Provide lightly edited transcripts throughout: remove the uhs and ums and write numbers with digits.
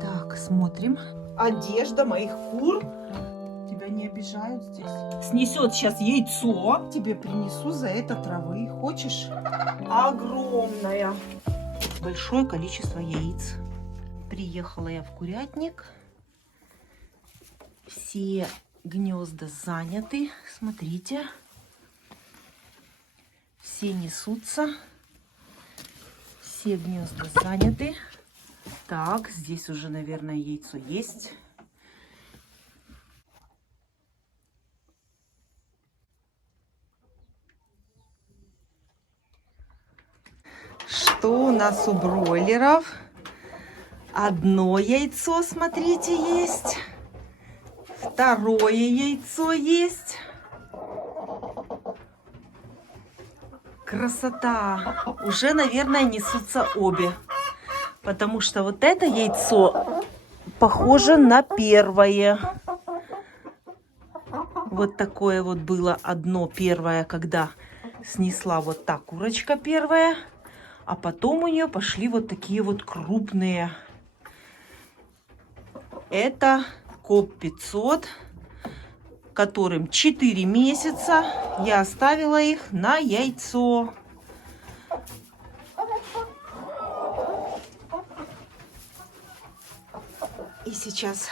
Так, смотрим. Одежда моих кур. Тебя не обижают здесь. Снесет сейчас яйцо. Тебе принесу за это травы. Хочешь? Огромное. Большое количество яиц. Приехала я в курятник. Все гнезда заняты. Смотрите. Все несутся. Все гнезда заняты. Так, здесь уже, наверное, яйцо есть. Что у нас у бройлеров? Одно яйцо, смотрите, есть. Второе яйцо есть. Красота! Уже, наверное, несутся обе. Потому что вот это яйцо похоже на первое. Вот такое вот было одно первое, когда снесла вот та курочка первая. А потом у нее пошли вот такие вот крупные. Это КОП 500, которым 4 месяца. Я оставила их на яйцо. И сейчас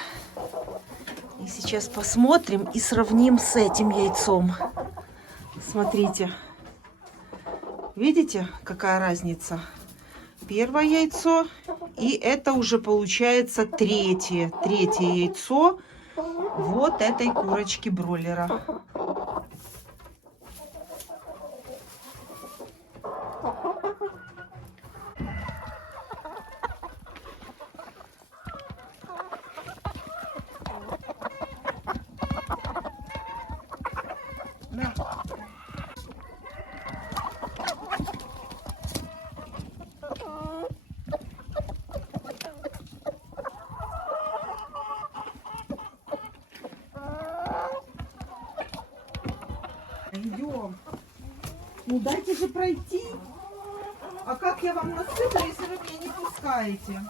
посмотрим и сравним с этим яйцом. Смотрите. Видите, какая разница? Первое яйцо, и это уже получается третье яйцо вот этой курочки бройлера. Идем. Ну дайте же пройти. А как я вам насыплю, если вы меня не пускаете?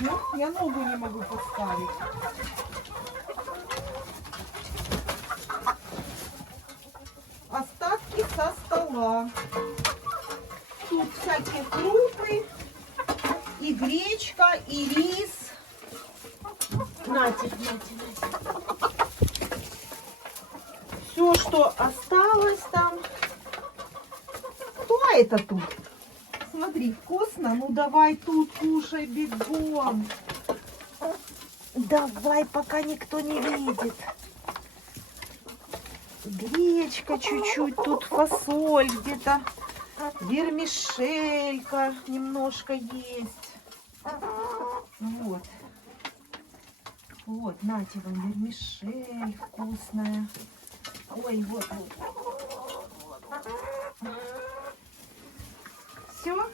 Ну, я ногу не могу поставить. Остатки со стола. Тут всякие крупы, и гречка, и рис. Нате. Все, что осталось там. Кто это тут? Смотри, вкусно? Ну давай тут кушай бегом. Давай, пока никто не видит. Гречка чуть-чуть, тут фасоль где-то. Вермишелька немножко есть. Вот. Вот, нате вам вермишель вкусная. Ой, вот. Все?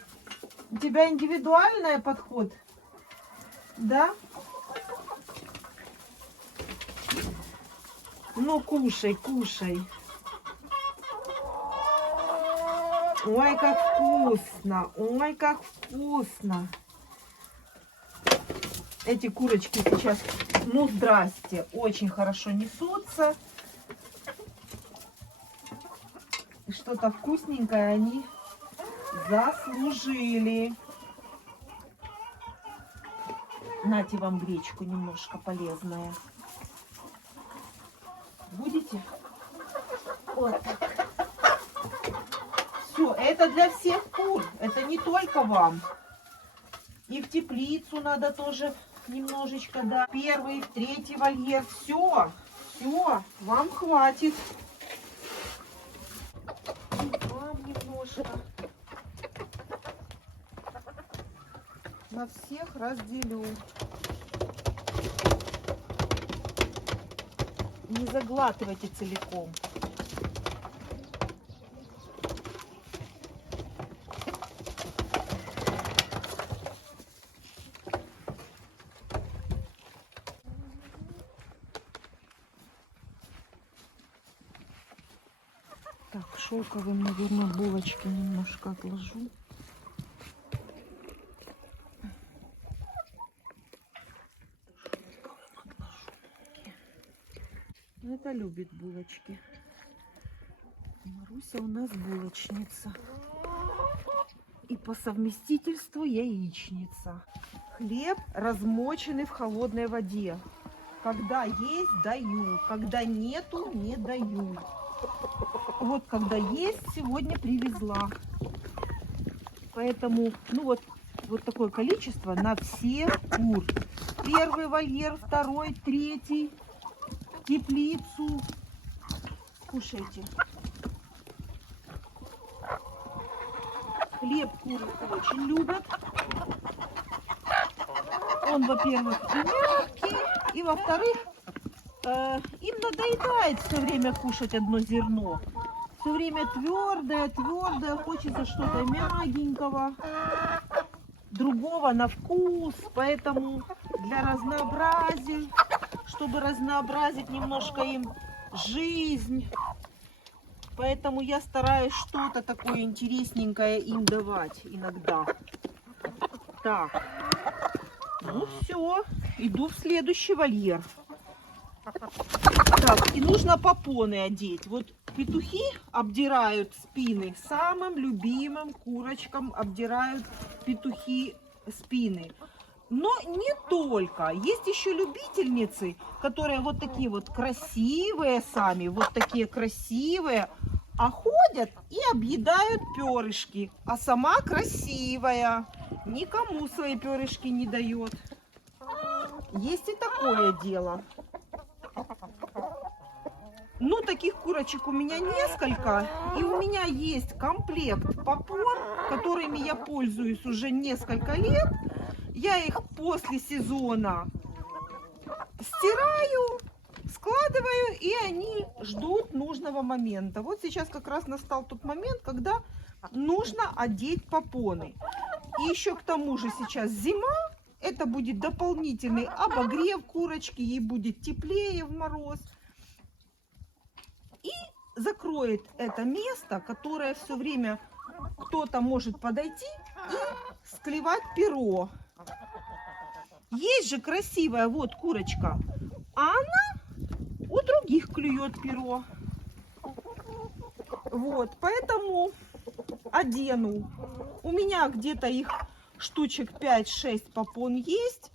У тебя индивидуальный подход? Да? Ну, кушай, кушай. Ой, как вкусно. Ой, как вкусно. Эти курочки сейчас, ну, здрасте, очень хорошо несутся. Что-то вкусненькое они заслужили. Нате вам гречку немножко полезная. Будете? Вот так. Все, это для всех кур. Это не только вам. И в теплицу надо тоже немножечко, да. Первый, третий вольер. Все, вам хватит. Вам немножко. На всех разделю. Не заглатывайте целиком. Так, шелковым, наверное, булочки немножко отложу. Это любит булочки. Маруся у нас булочница. И по совместительству яичница. Хлеб размоченный в холодной воде. Когда есть, даю. Когда нету, не даю. Вот когда есть, сегодня привезла. Поэтому, ну вот такое количество на всех кур. Первый вольер, второй, третий, теплицу. Кушайте. Хлеб куры очень любят. Он, во-первых, и мягкий, и, во-вторых, им надоедает все время кушать одно зерно. Все время твердое, хочется что-то мягенького, другого на вкус. Поэтому для разнообразия, чтобы разнообразить немножко им жизнь, поэтому я стараюсь что-то такое интересненькое им давать иногда. Так, ну все, иду в следующий вольер. Так, и нужно попоны одеть. Вот петухи обдирают спины. Самым любимым курочкам обдирают петухи спины. Но не только. Есть еще любительницы, которые вот такие вот красивые сами, вот такие красивые, а ходят и объедают перышки. А сама красивая, никому свои перышки не дает. Есть и такое дело. Ну, таких курочек у меня несколько, и у меня есть комплект попон, которыми я пользуюсь уже несколько лет. Я их после сезона стираю, складываю, и они ждут нужного момента. Вот сейчас как раз настал тот момент, когда нужно одеть попоны. И еще к тому же сейчас зима, это будет дополнительный обогрев курочки, ей будет теплее в мороз. И закроет это место, которое все время кто-то может подойти и склевать перо. Есть же красивая вот курочка, а она у других клюет перо. Вот, поэтому одену. У меня где-то их штучек 5-6 попон есть.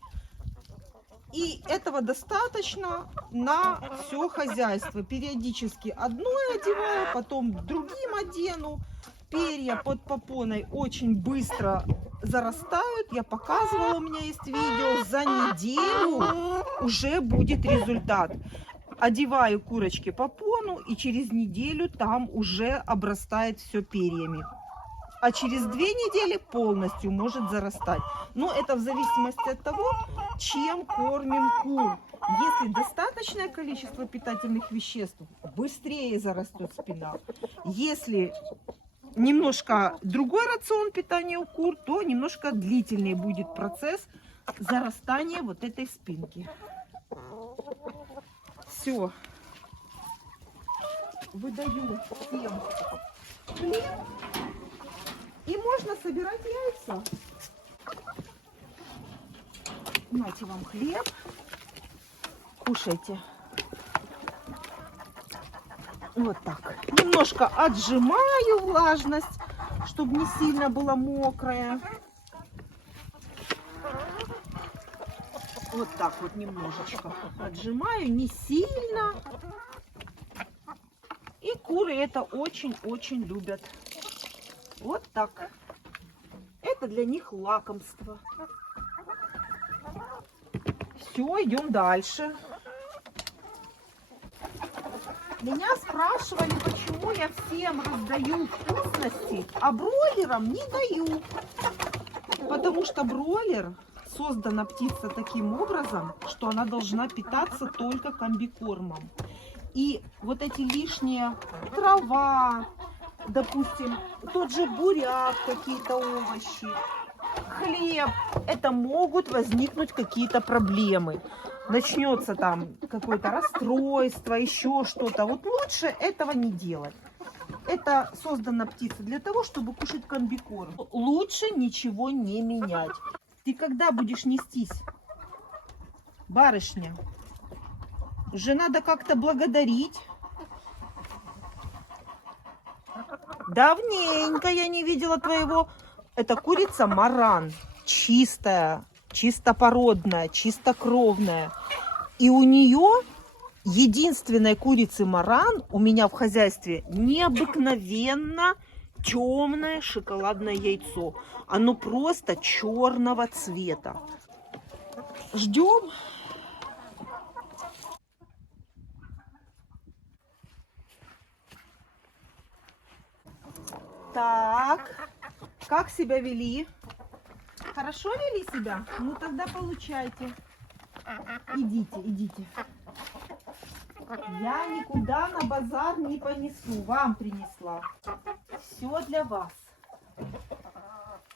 И этого достаточно на все хозяйство. Периодически одной одеваю, потом другим одену. Перья под попоной очень быстро зарастают. Я показывала, у меня есть видео. За неделю уже будет результат. Одеваю курочке попону, и через неделю там уже обрастает все перьями. А через 2 недели полностью может зарастать. Но это в зависимости от того, чем кормим кур. Если достаточное количество питательных веществ, быстрее зарастет спина. Если немножко другой рацион питания у кур, то немножко длительнее будет процесс зарастания вот этой спинки. Все. Выдаю всем хлеб. И можно собирать яйца. Нате вам хлеб. Кушайте. Вот так. Немножко отжимаю влажность, чтобы не сильно было мокрое. Вот так вот немножечко отжимаю, не сильно. И куры это очень-очень любят. Вот так. Это для них лакомство. Все, идем дальше. Меня спрашивали, почему я всем раздаю вкусности, а бройлерам не даю. Потому что бройлер создана птица таким образом, что она должна питаться только комбикормом. И вот эти лишние трава, допустим, тот же буряк, какие-то овощи, хлеб, это могут возникнуть какие-то проблемы. Начнется там какое-то расстройство, еще что-то. Вот лучше этого не делать. Это создана птица для того, чтобы кушать комбикорм. Лучше ничего не менять. Ты когда будешь нестись, барышня? Уже надо как-то благодарить. Давненько я не видела твоего. Это курица маран. Чистая, чистопородная, чистокровная. И у нее, единственной курицы маран, у меня в хозяйстве необыкновенно темное шоколадное яйцо. Оно просто черного цвета. Ждем. Так, как себя вели? Хорошо вели себя? Ну тогда получайте. Идите, идите. Я никуда на базар не понесу. Вам принесла. Все для вас.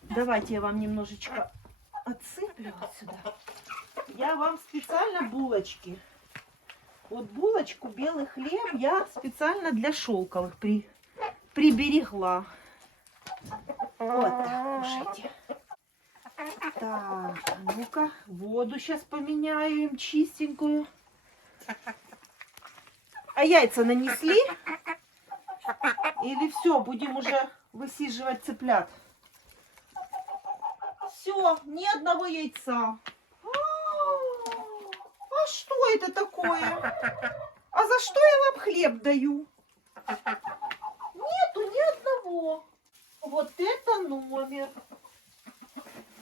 Давайте я вам немножечко отсыплю вот сюда. Я вам специально булочки. Вот булочку, белый хлеб я специально для шелковых приберегла. Вот так, кушайте. Так, ну-ка, воду сейчас поменяю им чистенькую. А яйца нанесли? Или все, будем уже высиживать цыплят? Все, ни одного яйца. А что это такое? А за что я вам хлеб даю? Нету ни одного. Вот это номер.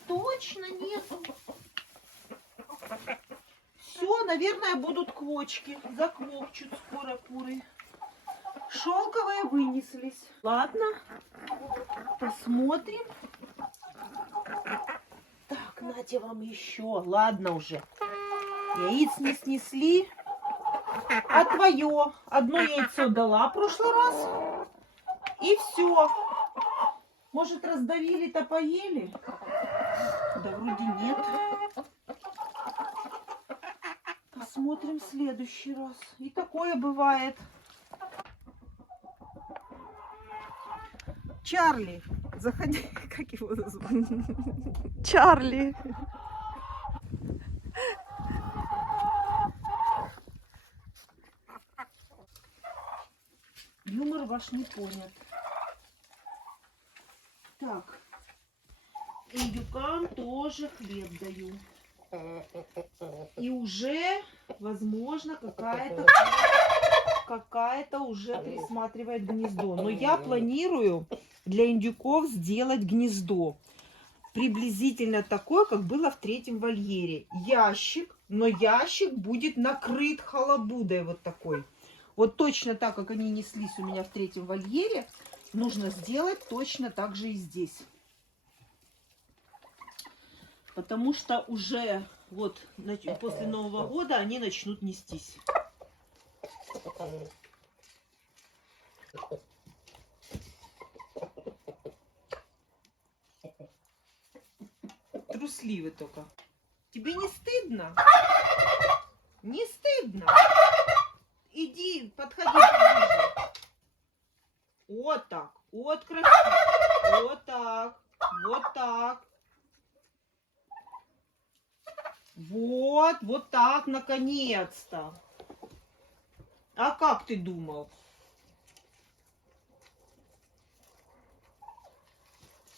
Точно нету. Все, наверное, будут квочки. Заквокчут скоро куры. Шелковые вынеслись. Ладно, посмотрим. Так, нате вам еще. Ладно уже. Яиц не снесли. А твое? Одно яйцо дала в прошлый раз. И все. Может, раздавили-то поели? Да вроде нет. Посмотрим в следующий раз. И такое бывает. Чарли, заходи. Как его назвать? Чарли. Юмор ваш не понят. Так. Индюкам тоже хлеб даю. И уже, возможно, какая-то уже присматривает гнездо. Но я планирую для индюков сделать гнездо. Приблизительно такое, как было в третьем вольере. Ящик, но ящик будет накрыт халабудой вот такой. Вот точно так, как они неслись у меня в третьем вольере, нужно сделать точно так же и здесь. Потому что уже вот после Нового года они начнут нестись. Трусливый только. Тебе не стыдно? Не стыдно? Иди, подходи поближе. Вот так. Вот красиво. Вот так. Вот так. Вот так, наконец-то. А как ты думал?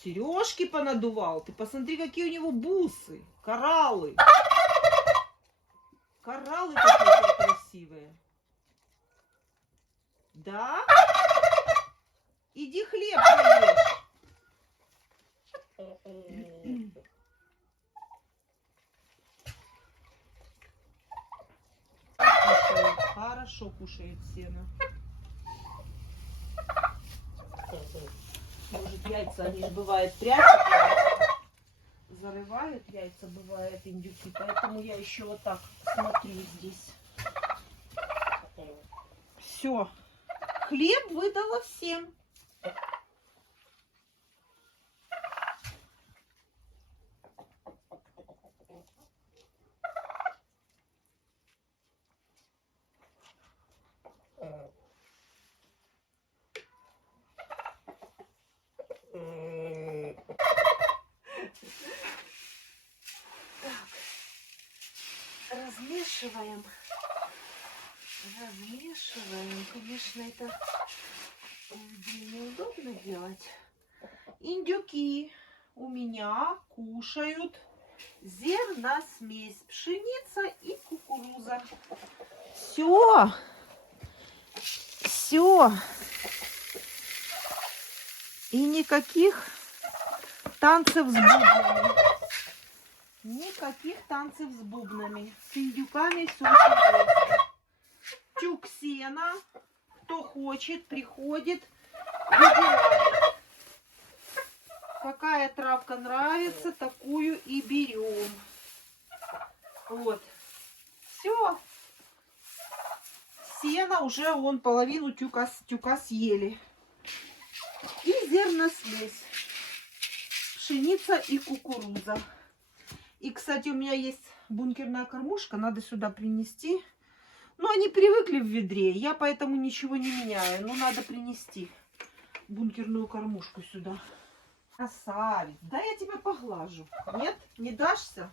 Сережки понадувал. Ты посмотри, какие у него бусы. Кораллы. Кораллы такие красивые. Да? Иди хлеб поешь. Хорошо кушает сено. Может, яйца, они же бывают прячут, зарывают яйца, бывает, индюки. Поэтому я еще вот так смотрю здесь. Все. Хлеб выдала всем. Так. Размешиваем. Размешиваем. Конечно, это неудобно делать. Индюки у меня кушают зерносмесь, пшеница и кукуруза. Все, все. И никаких танцев с бубнами. Никаких танцев с бубнами. С индюками все очень просто. Тюк сена. Кто хочет, приходит, выбирает. Какая травка нравится, такую и берем. Вот. Все. Сено уже вон половину тюка съели. И зерносмесь. Пшеница и кукуруза. И, кстати, у меня есть бункерная кормушка. Надо сюда принести. Но они привыкли в ведре. Я поэтому ничего не меняю. Но надо принести бункерную кормушку сюда. Красавец. Да я тебя поглажу. Нет? Не дашься?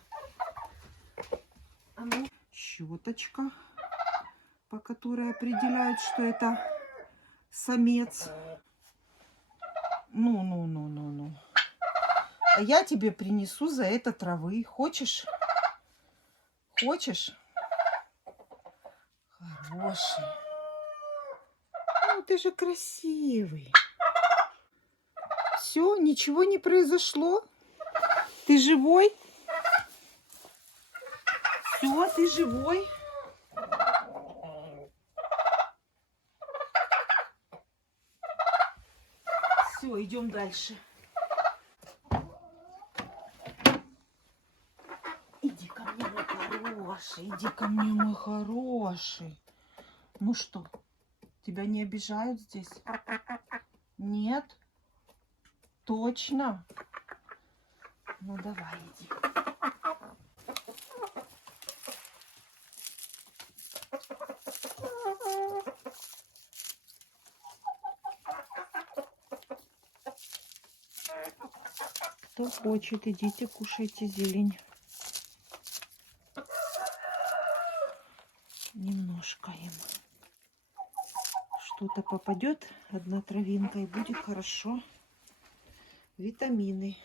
А ну. Щеточка, по которой определяют, что это самец. Ну. А я тебе принесу за это травы. Хочешь? Хочешь? Хороший. Ну, ты же красивый. Все, ничего не произошло. Ты живой? Все, ты живой. Все, идем дальше. Иди ко мне, мой хороший. Иди ко мне, мой хороший. Ну что, тебя не обижают здесь? Нет? Точно? Ну давай, иди. Кто хочет, идите, кушайте зелень. Немножко им. Что-то попадет, одна травинка, и будет хорошо. Витамины.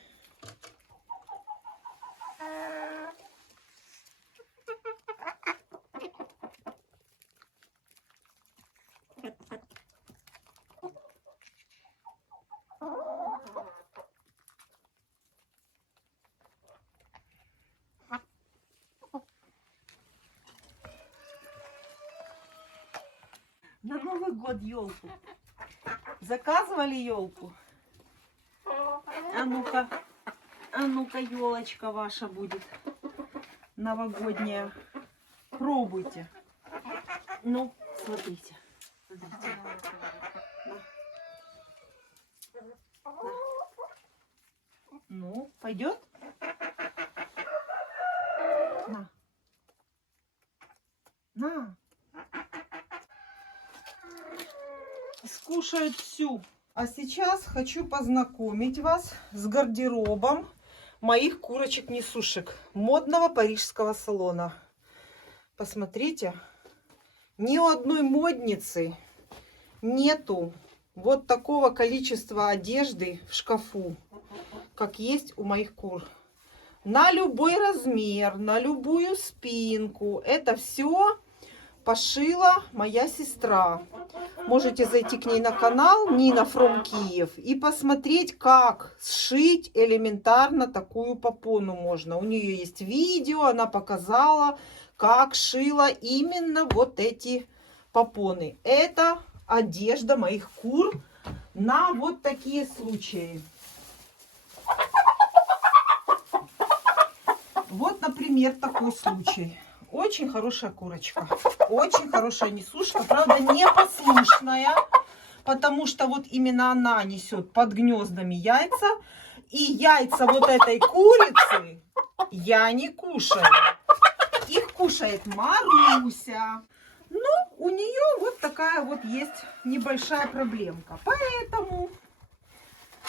На Новый год елку. Заказывали елку? А ну-ка, елочка ваша будет новогодняя. Пробуйте. Ну, смотрите. Смотрите. На. Ну, пойдет? На. Скушают всю. А сейчас хочу познакомить вас с гардеробом моих курочек-несушек модного парижского салона. Посмотрите, ни у одной модницы нету вот такого количества одежды в шкафу, как есть у моих кур. На любой размер, на любую спинку. Это все пошила моя сестра. Можете зайти к ней на канал Нина From Киев и посмотреть, как сшить элементарно такую попону можно. У нее есть видео, она показала, как шила именно вот эти попоны. Это одежда моих кур на вот такие случаи. Вот, например, такой случай. Очень хорошая курочка. Очень хорошая несушка. Правда, непослушная. Потому что вот именно она несет под гнездами яйца. И яйца вот этой курицы я не кушаю. Их кушает Маруся. Но у нее вот такая вот есть небольшая проблемка. Поэтому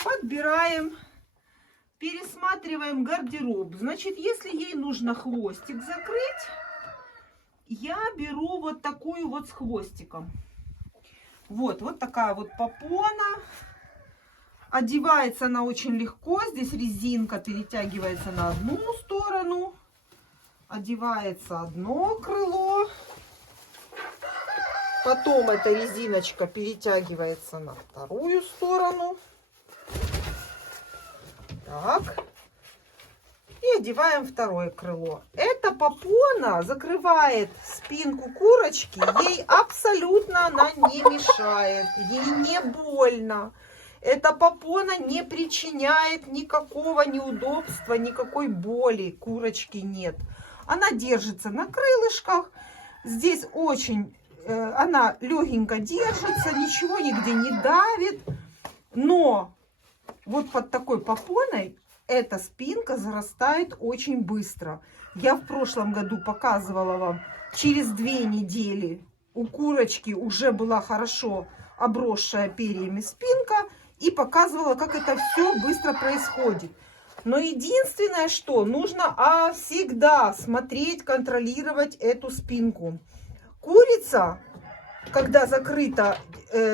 подбираем, пересматриваем гардероб. Значит, если ей нужно хвостик закрыть, я беру вот такую вот с хвостиком. Вот такая вот попона. Одевается она очень легко. Здесь резинка перетягивается на одну сторону. Одевается одно крыло. Потом эта резиночка перетягивается на вторую сторону. Так. И одеваем второе крыло. Эта попона закрывает спинку курочки. Ей абсолютно она не мешает. Ей не больно. Эта попона не причиняет никакого неудобства, никакой боли. Курочки нет. Она держится на крылышках. Здесь очень... Она легенько держится, ничего нигде не давит. Но вот под такой попоной эта спинка зарастает очень быстро. Я в прошлом году показывала вам, через 2 недели у курочки уже была хорошо обросшая перьями спинка. И показывала, как это все быстро происходит. Но единственное, что нужно всегда смотреть, контролировать эту спинку. Курица, когда закрыта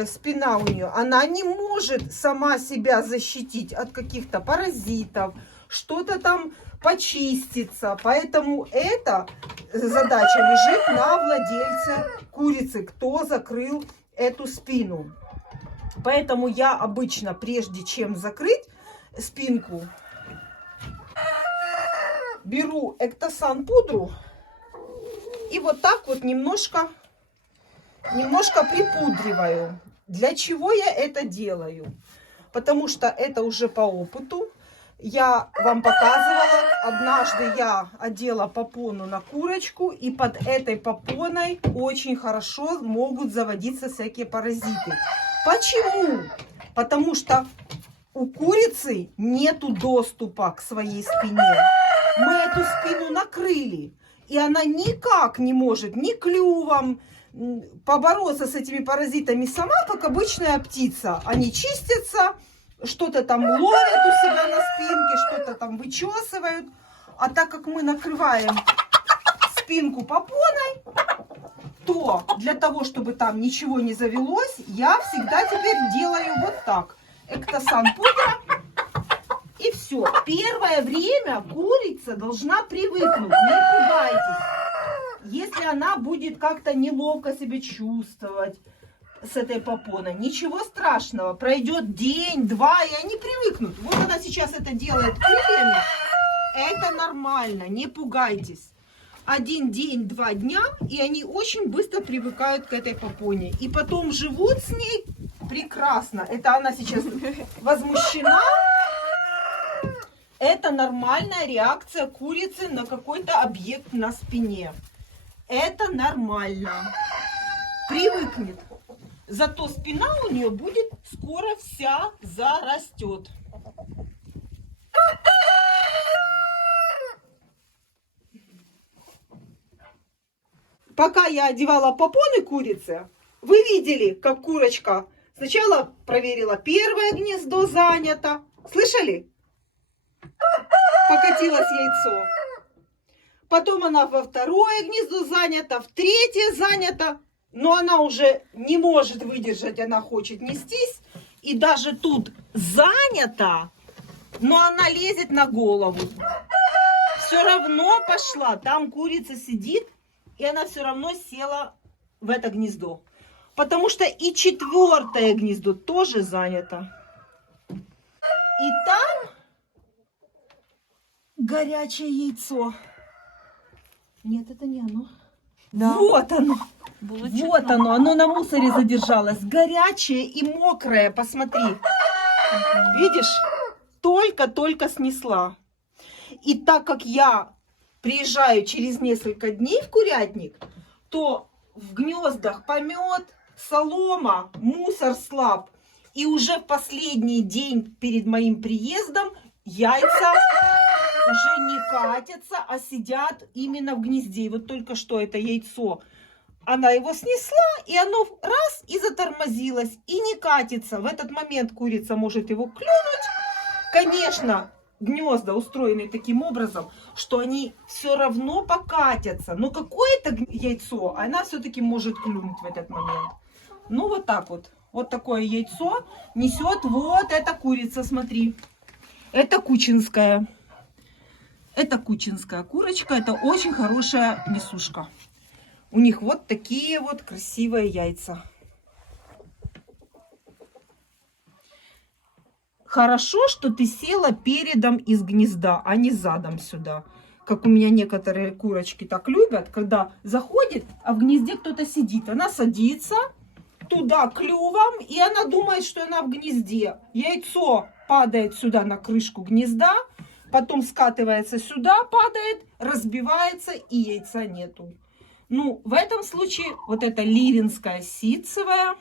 спина у нее, она не может сама себя защитить от каких-то паразитов, что-то там почиститься. Поэтому эта задача лежит на владельце курицы, кто закрыл эту спину. Поэтому я обычно, прежде чем закрыть спинку, беру Эктосан пудру и вот так вот немножко припудриваю. Для чего я это делаю? Потому что это уже по опыту. Я вам показывала, однажды я одела попону на курочку, и под этой попоной очень хорошо могут заводиться всякие паразиты. Почему? Потому что у курицы нету доступа к своей спине. Мы эту спину накрыли, и она никак не может ни клювом побороться с этими паразитами сама, как обычная птица. Они чистятся, что-то там ловят у себя на спинке, что-то там вычесывают. А так как мы накрываем спинку попоной, то для того, чтобы там ничего не завелось, я всегда теперь делаю вот так. Эктосан пудра. И все. Первое время курица должна привыкнуть. Не пугайтесь. Если она будет как-то неловко себя чувствовать с этой попоной, ничего страшного. Пройдет день, 2, и они привыкнут. Вот она сейчас это делает крыльями. Это нормально, не пугайтесь. 1 день, 2 дня, и они очень быстро привыкают к этой попоне. И потом живут с ней прекрасно. Это она сейчас возмущена. Это нормальная реакция курицы на какой-то объект на спине. Это нормально. Привыкнет. Зато спина у нее будет скоро вся зарастет. Пока я одевала попоны курице, вы видели, как курочка сначала проверила первое гнездо занято. Слышали? Покатилось яйцо. Потом она во второе гнездо занята, в третье занято. Но она уже не может выдержать, она хочет нестись. И даже тут занято, но она лезет на голову. Все равно пошла. Там курица сидит, и она все равно села в это гнездо. Потому что и 4-е гнездо тоже занято. И там горячее яйцо. Нет, это не оно. Да. Вот оно. Вот оно на мусоре задержалось. Горячее и мокрое, посмотри. Видишь? Только-только снесла. И так как я приезжаю через несколько дней в курятник, то в гнездах помет, солома, мусор слаб. И уже в последний день перед моим приездом яйца уже не катятся, а сидят именно в гнезде. И вот только что это яйцо, она его снесла, и оно раз и затормозилось, и не катится. В этот момент курица может его клюнуть. Конечно, гнезда устроены таким образом, что они все равно покатятся. Но какое-то яйцо она все-таки может клюнуть в этот момент. Ну, вот так вот. Вот такое яйцо несет вот эта курица, смотри. Это кучинская. Это кучинская курочка. Это очень хорошая несушка. У них вот такие вот красивые яйца. Хорошо, что ты села передом из гнезда, а не задом сюда. Как у меня некоторые курочки так любят, когда заходит, а в гнезде кто-то сидит. Она садится туда клювом, и она думает, что она в гнезде. Яйцо падает сюда на крышку гнезда, потом скатывается сюда, падает, разбивается, и яйца нету. Ну, в этом случае вот эта ливенская ситцевая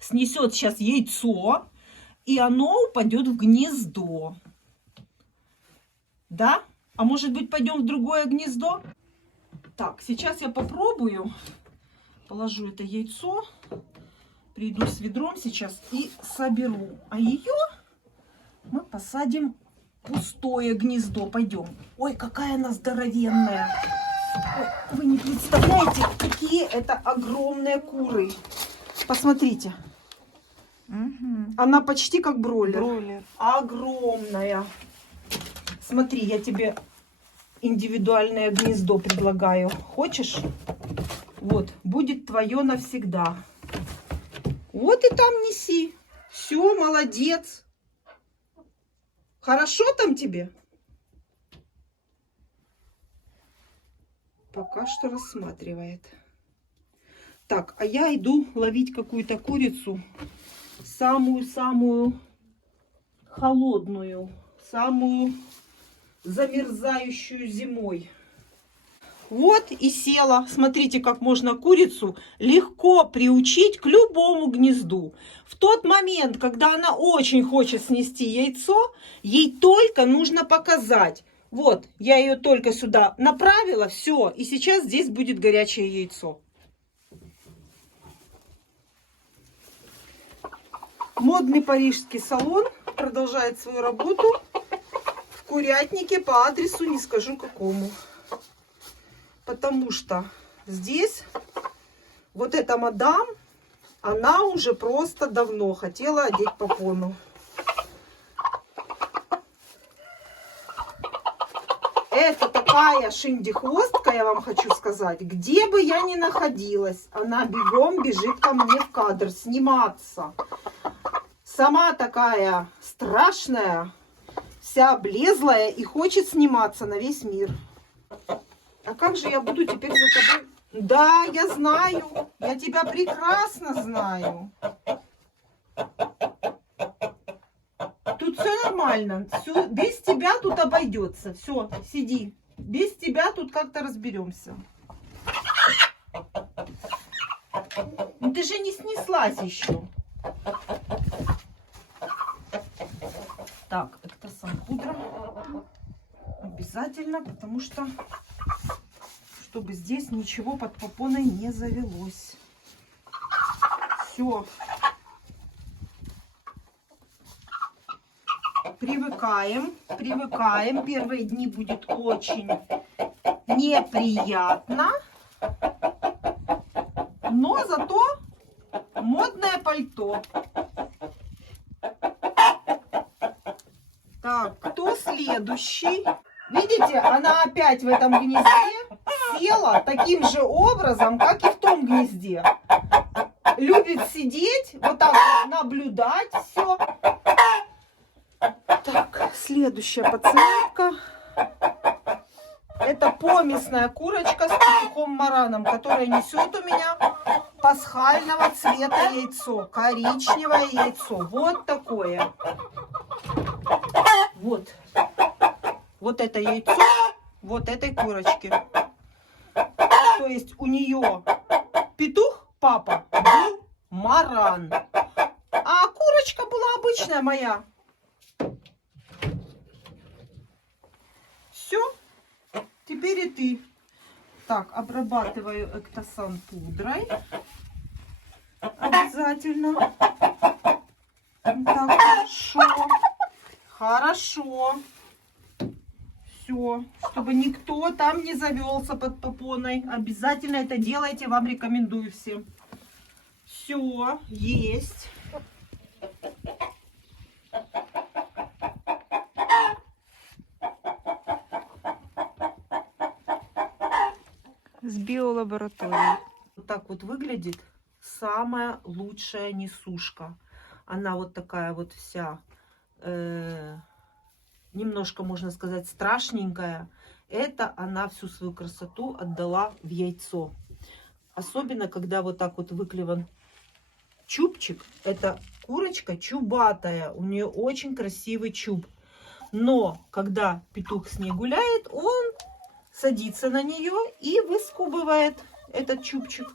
снесет сейчас яйцо, и оно упадет в гнездо. Да? А может быть, пойдем в другое гнездо? Так, сейчас я попробую. Положу это яйцо. Приду с ведром сейчас и соберу. А ее мы посадим в пустое гнездо. Пойдем. Ой, какая она здоровенная. Ой, вы не представляете, какие это огромные куры. Посмотрите. Угу. Она почти как бройлер. Бройлер. Огромная. Смотри, я тебе индивидуальное гнездо предлагаю. Хочешь? Вот, будет твое навсегда. Вот и там неси. Все, молодец. Хорошо там тебе? Пока что рассматривает. Так, а я иду ловить какую-то курицу. Самую-самую холодную. Самую замерзающую зимой. Вот и села. Смотрите, как можно курицу легко приучить к любому гнезду. В тот момент, когда она очень хочет снести яйцо, ей только нужно показать. Вот, я ее только сюда направила, все, и сейчас здесь будет горячее яйцо. Модный парижский салон продолжает свою работу в курятнике по адресу не скажу какому. Потому что здесь вот эта мадам, она уже просто давно хотела одеть попону. Это такая шинди-хвостка, я вам хочу сказать. Где бы я ни находилась, она бегом бежит ко мне в кадр сниматься. Сама такая страшная, вся облезлая и хочет сниматься на весь мир. А как же я буду теперь за тобой? Да, я знаю. Я тебя прекрасно знаю. Тут все нормально. Все, без тебя тут обойдется. Все, сиди. Без тебя тут как-то разберемся. Ну ты же не снеслась еще. Так, это сам пудра. Обязательно, потому что чтобы здесь ничего под попоной не завелось. Все. Привыкаем, привыкаем. Первые дни будет очень неприятно. Но зато модное пальто. Так, кто следующий? Видите, она опять в этом гнезде села таким же образом, как и в том гнезде. Любит сидеть, вот так вот наблюдать все. Так, следующая пациентка. Это помесная курочка с петухом мараном, которая несет у меня пасхального цвета яйцо. Коричневое яйцо. Вот такое. Вот. Вот это яйцо вот этой курочки. То есть у нее петух, папа, был маран. А курочка была обычная моя. Все. Теперь и ты. Так, обрабатываю Эктосан пудрой. Обязательно. Так, хорошо. Хорошо. Все, чтобы никто там не завелся под попоной. Обязательно это делайте, вам рекомендую всем. Все, есть. С биолабораторией. Вот так вот выглядит самая лучшая несушка. Она вот такая вот вся, немножко, можно сказать, страшненькая. Это она всю свою красоту отдала в яйцо. Особенно, когда вот так вот выклеван чубчик. Это курочка чубатая. У нее очень красивый чуб. Но когда петух с ней гуляет, он садится на нее и выскубывает этот чубчик.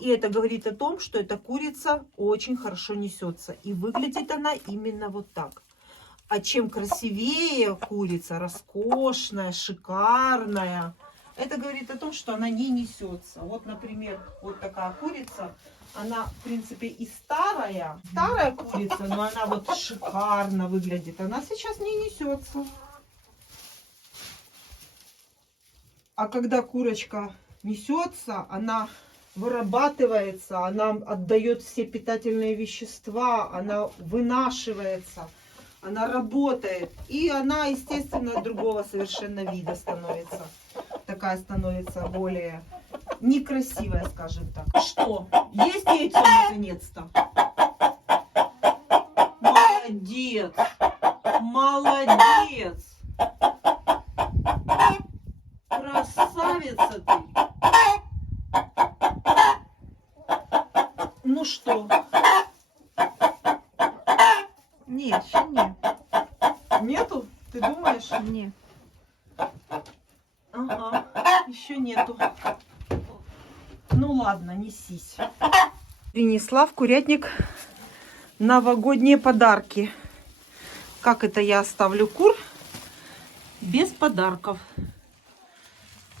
И это говорит о том, что эта курица очень хорошо несется. И выглядит она именно вот так. А чем красивее курица, роскошная, шикарная, это говорит о том, что она не несется. Вот, например, вот такая курица, она, в принципе, и старая курица, но она вот шикарно выглядит. Она сейчас не несется. А когда курочка несется, она вырабатывается, она отдает все питательные вещества, она вынашивается, она работает. И она, естественно, другого совершенно вида становится. Такая становится более некрасивая, скажем так. Что? Есть яйцо наконец-то? Молодец! Молодец! Красавица ты! Ну что? Нет, еще нет. Нету? Ты думаешь? Нет. Ага, еще нету. Ну ладно, несись. Принесла в курятник новогодние подарки. Как это я оставлю кур без подарков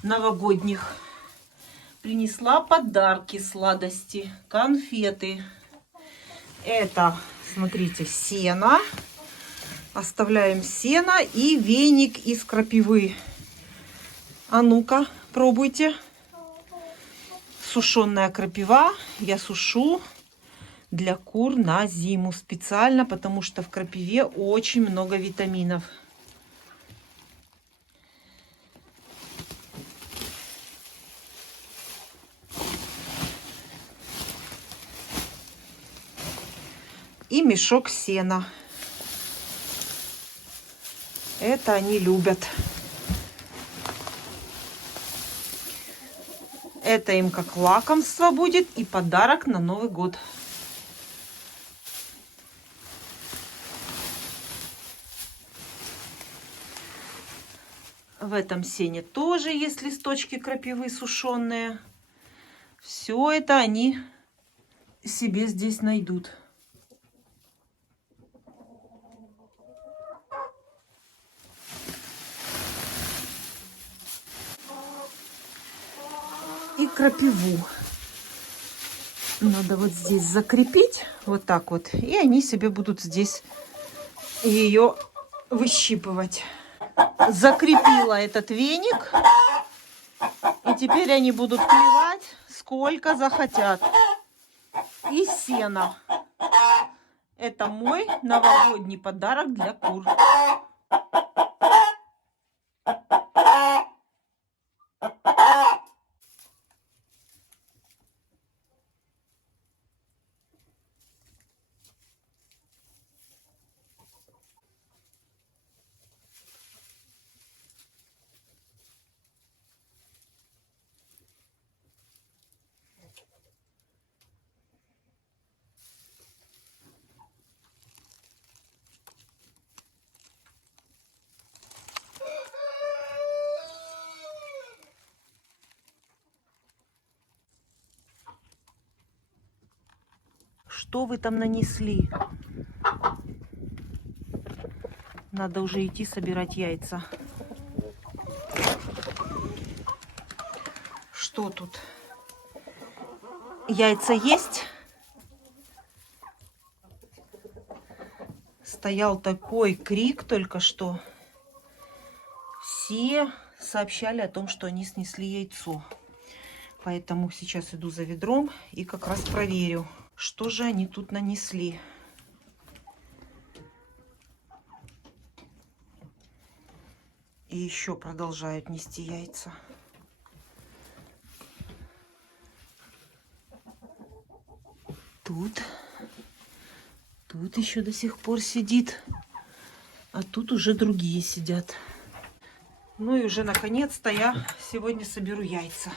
новогодних? Принесла подарки, сладости, конфеты. Это, смотрите, сено. Оставляем сено и веник из крапивы. А ну-ка, пробуйте. Сушеная крапива. Я сушу для кур на зиму специально, потому что в крапиве очень много витаминов. И мешок сена. Это они любят. Это им как лакомство будет и подарок на Новый год. В этом сене тоже есть листочки крапивы сушеные. Все это они себе здесь найдут. И крапиву надо вот здесь закрепить, вот так вот, и они себе будут здесь ее выщипывать. Закрепила этот веник, и теперь они будут клевать сколько захотят. И сено. Это мой новогодний подарок для кур. Что вы там нанесли? Надо уже идти собирать яйца. Что тут? Яйца есть? Стоял такой крик только что. все сообщали о том, что они снесли яйцо. Поэтому сейчас иду за ведром и как раз проверю, что же они тут нанесли. И еще продолжают нести яйца. Тут еще до сих пор сидит, а тут уже другие сидят. Ну и уже наконец-то я сегодня соберу яйца.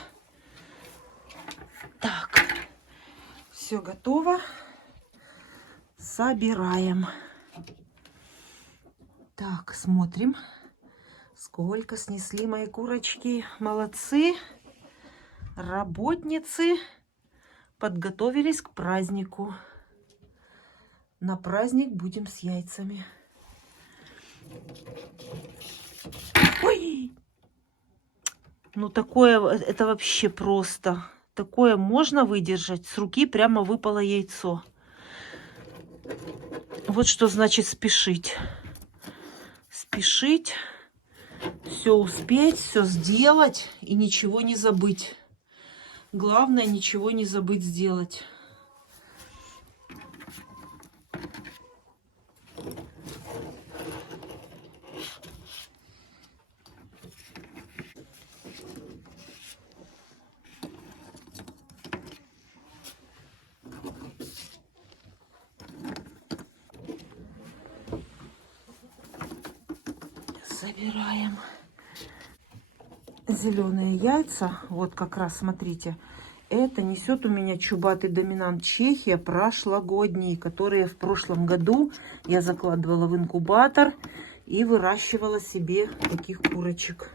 Так, все готово. Собираем. Так, смотрим, сколько снесли мои курочки. Молодцы, работницы, подготовились к празднику. На праздник будем с яйцами. Ой! Ну такое, это вообще просто. Такое можно выдержать? С руки прямо выпало яйцо. Вот что значит спешить. Спешить, все успеть, все сделать и ничего не забыть. Главное, ничего не забыть сделать. Собираем зеленые яйца. Вот как раз, смотрите. Это несет у меня чубатый доминант Чехия прошлогодний, которые в прошлом году я закладывала в инкубатор и выращивала себе таких курочек.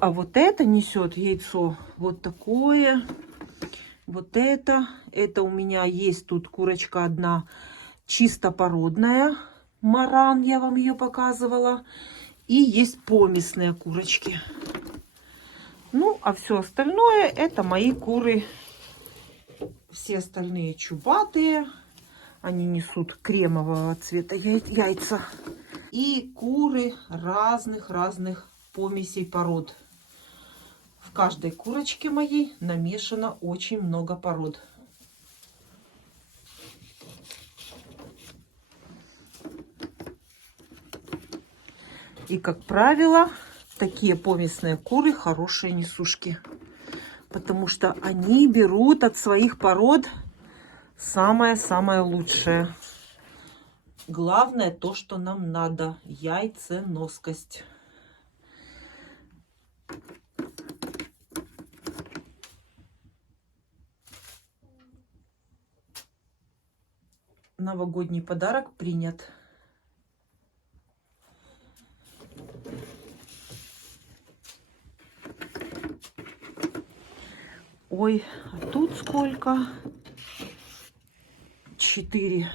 А вот это несет яйцо вот такое. Вот это. Это у меня есть тут курочка одна чисто породная. Маран, я вам ее показывала. И есть помесные курочки. Ну, а все остальное это мои куры. Все остальные чубатые. Они несут кремового цвета яйца. И куры разных помесей пород. В каждой курочке моей намешано очень много пород. И, как правило, такие помесные куры хорошие несушки. Потому что они берут от своих пород самое-самое лучшее. Главное то, что нам надо. Яйценоскость. Новогодний подарок принят. Ой, а тут сколько? 4.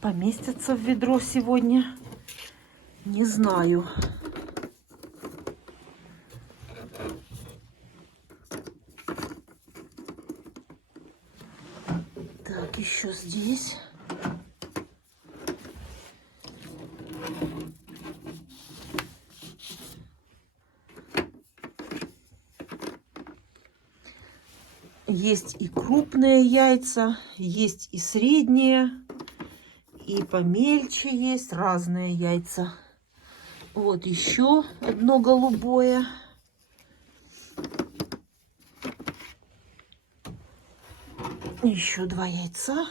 Поместятся в ведро сегодня? Не знаю. Так, еще здесь. Есть и крупные яйца, есть и средние, и помельче есть разные яйца. Вот еще одно голубое. Еще 2 яйца.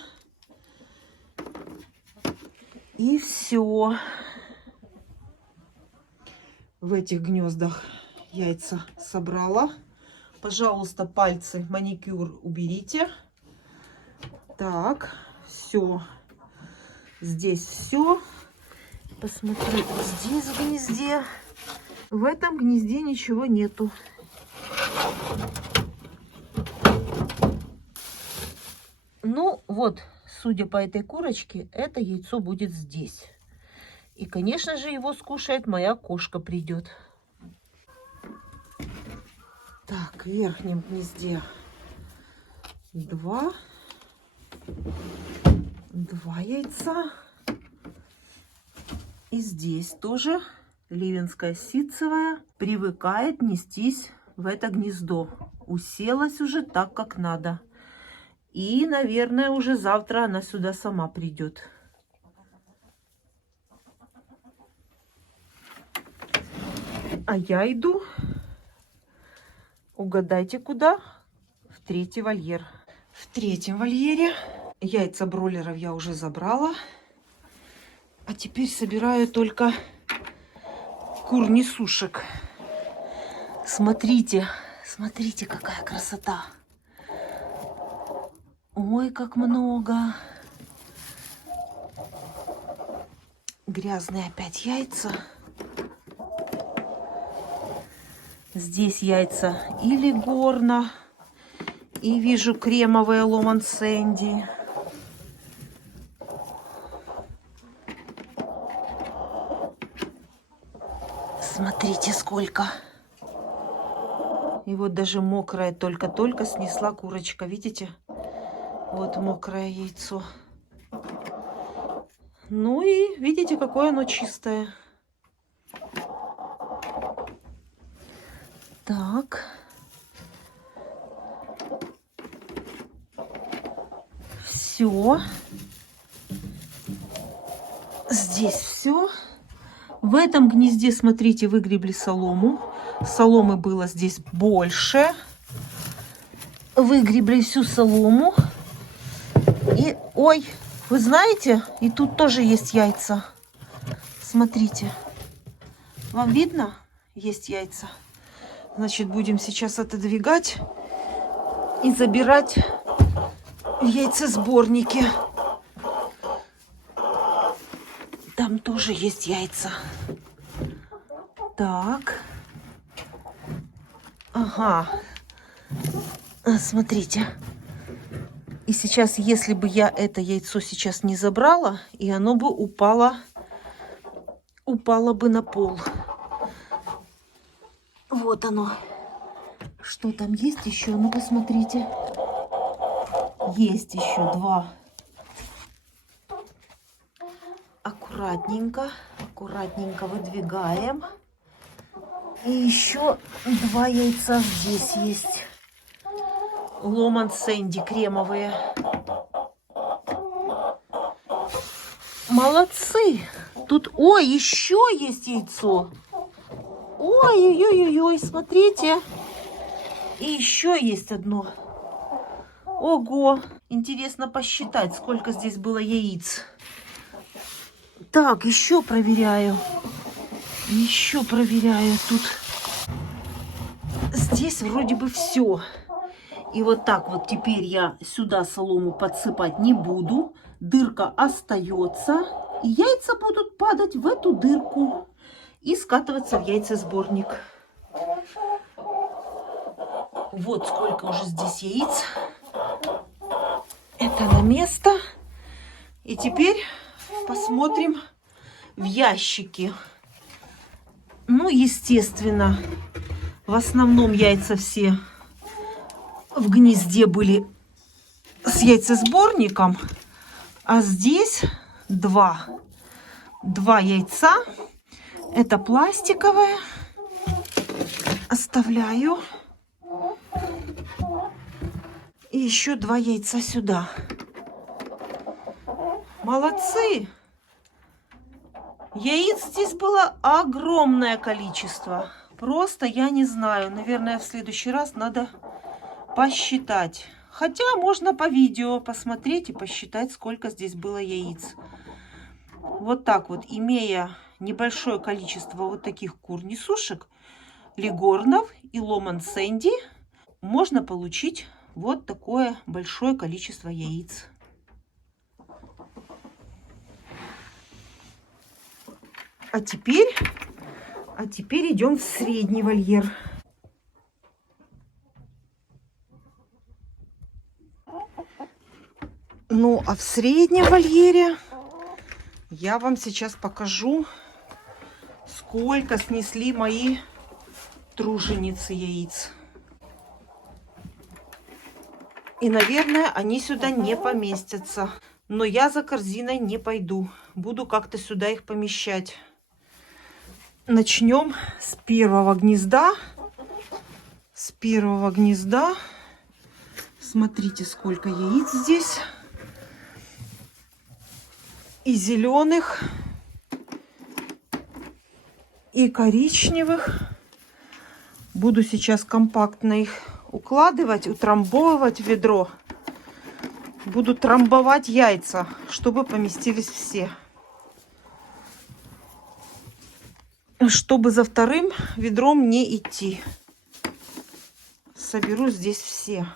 И все. В этих гнездах яйца собрала. Пожалуйста, пальцы, маникюр уберите. Так, все. Здесь все. Посмотрю, здесь в гнезде. В этом гнезде ничего нету. Ну, вот, судя по этой курочке, это яйцо будет здесь. И, конечно же, его скушает моя кошка, придет. Так, в верхнем гнезде 2 яйца. И здесь тоже ливенская ситцевая привыкает нестись в это гнездо. Уселась уже так, как надо. И, наверное, уже завтра она сюда сама придет. А я иду, угадайте куда? В третий вольер. В третьем вольере яйца бройлеров я уже забрала. А теперь собираю только кур-несушек. Смотрите, смотрите, какая красота. Ой, как много. Грязные опять яйца. Здесь яйца или горна, и вижу кремовые Ломан Сэнди. Смотрите, сколько. И вот даже мокрая только-только снесла курочка. Видите? Вот мокрое яйцо. Ну и видите, какое оно чистое. Так. Все. Здесь все. В этом гнезде, смотрите, выгребли солому. Соломы было здесь больше. Выгребли всю солому. И, ой, вы знаете, и тут тоже есть яйца. Смотрите. Вам видно? Есть яйца. Значит, будем сейчас отодвигать и забирать в яйцесборники. Там тоже есть яйца. Так. Ага. Смотрите. И сейчас, если бы я это яйцо сейчас не забрала, и оно бы упало бы на пол. Вот оно. Что там есть еще? Ну, посмотрите. Есть еще два. Аккуратненько, аккуратненько выдвигаем. И еще два яйца здесь есть. Ломан Сэнди кремовые. Молодцы. Тут, ой, еще есть яйцо. Ой-ой-ой-ой, смотрите. И еще есть одно. Ого. Интересно посчитать, сколько здесь было яиц. Так, еще проверяю. Еще проверяю тут. Здесь вроде бы все. И вот так вот теперь я сюда солому подсыпать не буду. Дырка остается. И яйца будут падать в эту дырку. И скатываться в яйцесборник. Вот сколько уже здесь яиц. Это на место. И теперь посмотрим в ящики. Ну, естественно, в основном яйца все в гнезде были с яйцесборником. А здесь два яйца. Это пластиковое. Оставляю. И еще два яйца сюда. Молодцы! Яиц здесь было огромное количество. Просто я не знаю. Наверное, в следующий раз надо посчитать. Хотя можно по видео посмотреть и посчитать, сколько здесь было яиц. Вот так вот, имея небольшое количество вот таких кур-несушек, легорнов и Ломан Сэнди, можно получить вот такое большое количество яиц. А теперь идем в средний вольер. Ну, а в среднем вольере я вам сейчас покажу, сколько снесли мои труженицы яиц. И, наверное, они сюда не поместятся. Но я за корзиной не пойду. Буду как-то сюда их помещать. Начнем с первого гнезда. С первого гнезда. Смотрите, сколько яиц здесь. И зеленых, и коричневых. Буду сейчас компактно их укладывать, утрамбовывать в ведро. Буду трамбовать яйца, чтобы поместились все. Чтобы за вторым ведром не идти. Соберу здесь все.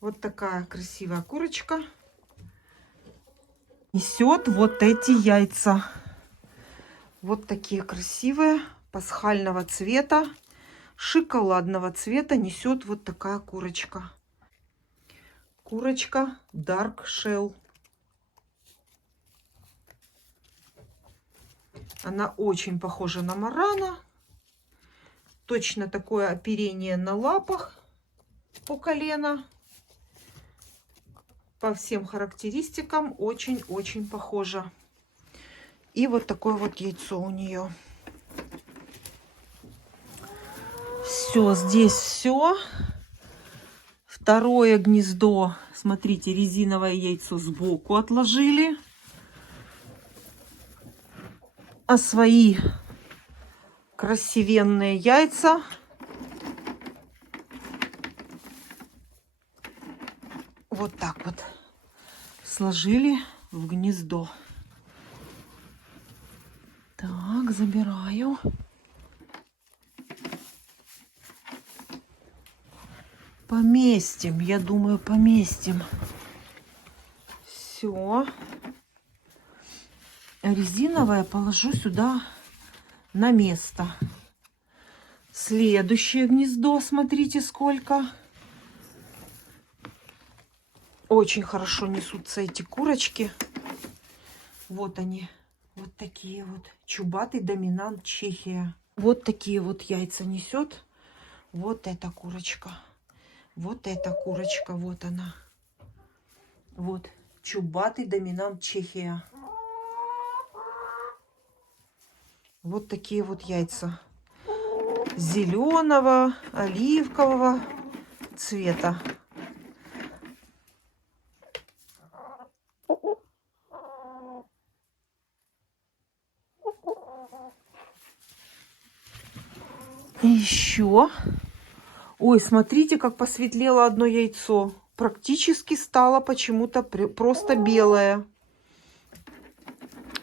Вот такая красивая курочка несет вот эти яйца. Вот такие красивые, пасхального цвета, шоколадного цвета несет вот такая курочка. Курочка Dark Shell. Она очень похожа на марана. Точно такое оперение на лапах по колено. По всем характеристикам очень-очень похожа. И вот такое вот яйцо у нее. Все, здесь все. Второе гнездо. Смотрите, резиновое яйцо сбоку отложили. А свои красивенные яйца вот так вот сложили в гнездо. Так, забираю. Поместим, я думаю, поместим. Все. Резиновое положу сюда на место. Следующее гнездо, смотрите, сколько. Очень хорошо несутся эти курочки. Вот они. Вот такие вот. Чубатый доминант Чехия. Вот такие вот яйца несет. Вот эта курочка. Вот эта курочка. Вот она. Вот. Чубатый доминант Чехия. Вот такие вот яйца. Зеленого, оливкового цвета. Еще. Ой, смотрите, как посветлело одно яйцо. Практически стало почему-то просто белое.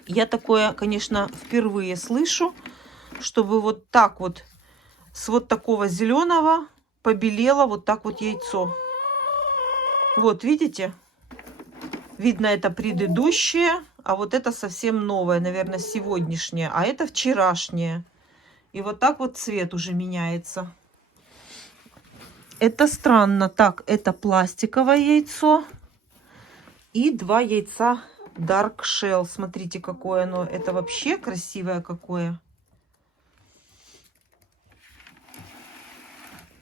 Я такое, конечно, впервые слышу, чтобы вот так вот с вот такого зеленого побелело вот так вот яйцо. Вот, видите? Видно, это предыдущее, а вот это совсем новое, наверное, сегодняшнее, а это вчерашнее. И вот так вот цвет уже меняется. Это странно. Так, это пластиковое яйцо. И 2 яйца Dark Shell. Смотрите, какое оно. Это вообще красивое какое.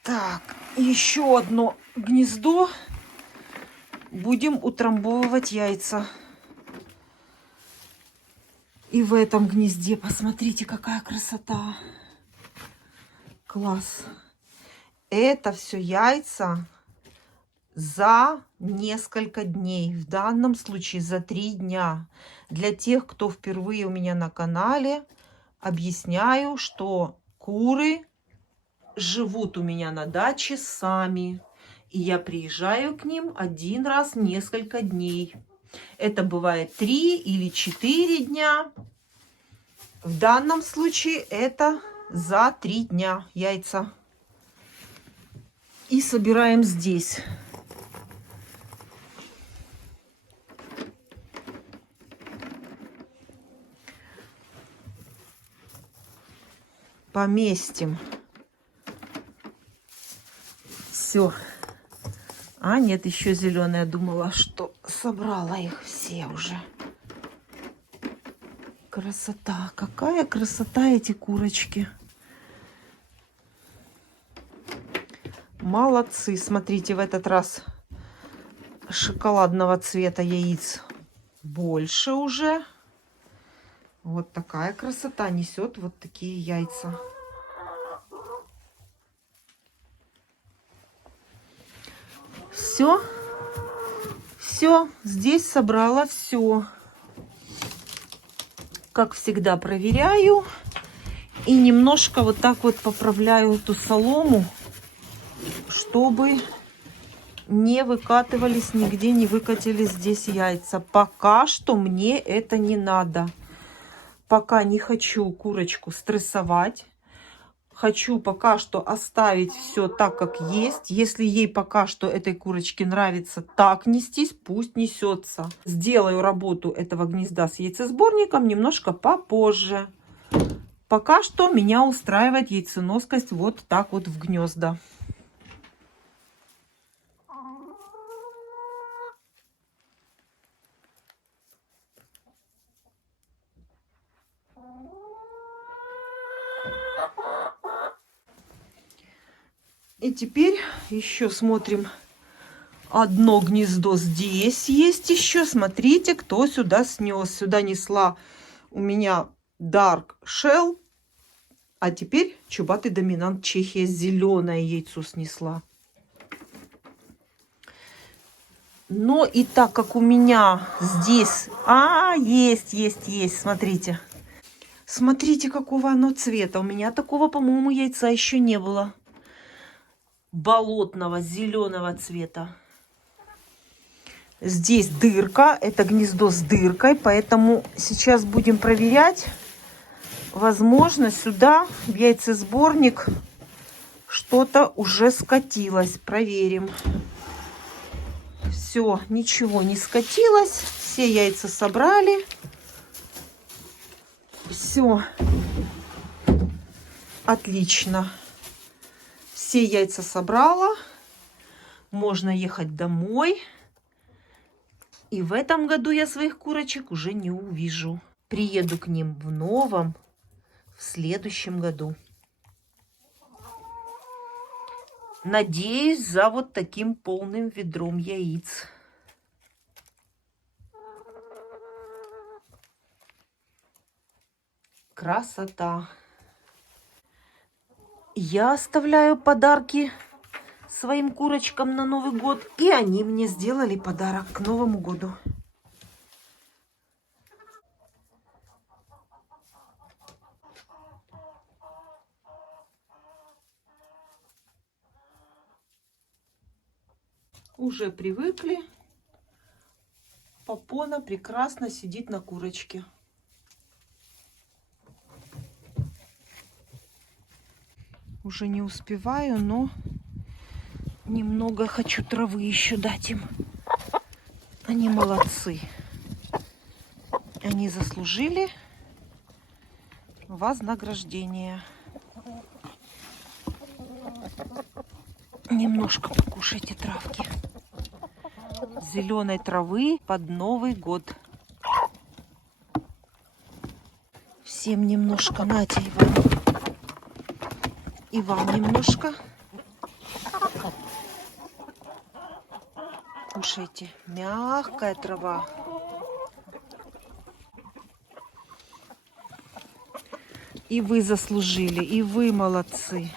Так, еще одно гнездо. Будем утрамбовывать яйца. И в этом гнезде, посмотрите, какая красота. Класс. Это все яйца за несколько дней. В данном случае за 3 дня. Для тех, кто впервые у меня на канале, объясняю, что куры живут у меня на даче сами. И я приезжаю к ним 1 раз в несколько дней. Это бывает 3 или 4 дня. В данном случае это за 3 дня яйца. И собираем здесь. Поместим. Все. А, нет, еще зеленая. Думала, что собрала их все уже. Красота. Какая красота эти курочки. Молодцы. Смотрите, в этот раз шоколадного цвета яиц больше уже. Вот такая красота несет вот такие яйца. Все. Все. Здесь собрала все. Как всегда, проверяю. И немножко вот так вот поправляю эту солому, чтобы не выкатывались нигде, не выкатились здесь яйца. Пока что мне это не надо. Пока не хочу курочку стрессовать. Хочу пока что оставить все так, как есть. Если ей пока что этой курочке нравится так нестись, пусть несется. Сделаю работу этого гнезда с яйцесборником немножко попозже. Пока что меня устраивает яйценоскость вот так вот в гнезда. И теперь еще смотрим. Одно гнездо здесь есть еще. Смотрите, кто сюда снес. Сюда несла у меня Dark Shell. А теперь чубатый доминант Чехия зеленое яйцо снесла. Но и так как у меня здесь... есть, смотрите. Смотрите, какого оно цвета. У меня такого, по-моему, яйца еще не было. Болотного зеленого цвета. Здесь дырка. Это гнездо с дыркой. Поэтому сейчас будем проверять. Возможно, сюда в яйцесборник что-то уже скатилось. Проверим. Все, ничего не скатилось. Все яйца собрали. Все. Отлично. Все яйца собрала. Можно ехать домой. И в этом году я своих курочек уже не увижу. Приеду к ним в новом, в следующем году. Надеюсь, за вот таким полным ведром яиц. Красота. Я оставляю подарки своим курочкам на Новый год. И они мне сделали подарок к Новому году. Уже привыкли. Попона прекрасно сидит на курочке. Уже не успеваю, но немного хочу травы еще дать им. Они молодцы. Они заслужили вознаграждение. Немножко покушайте травки. Зеленой травы под Новый год. Всем немножко. Нате, Иван. И вам немножко. Кушайте. Мягкая трава. И вы заслужили, и вы молодцы.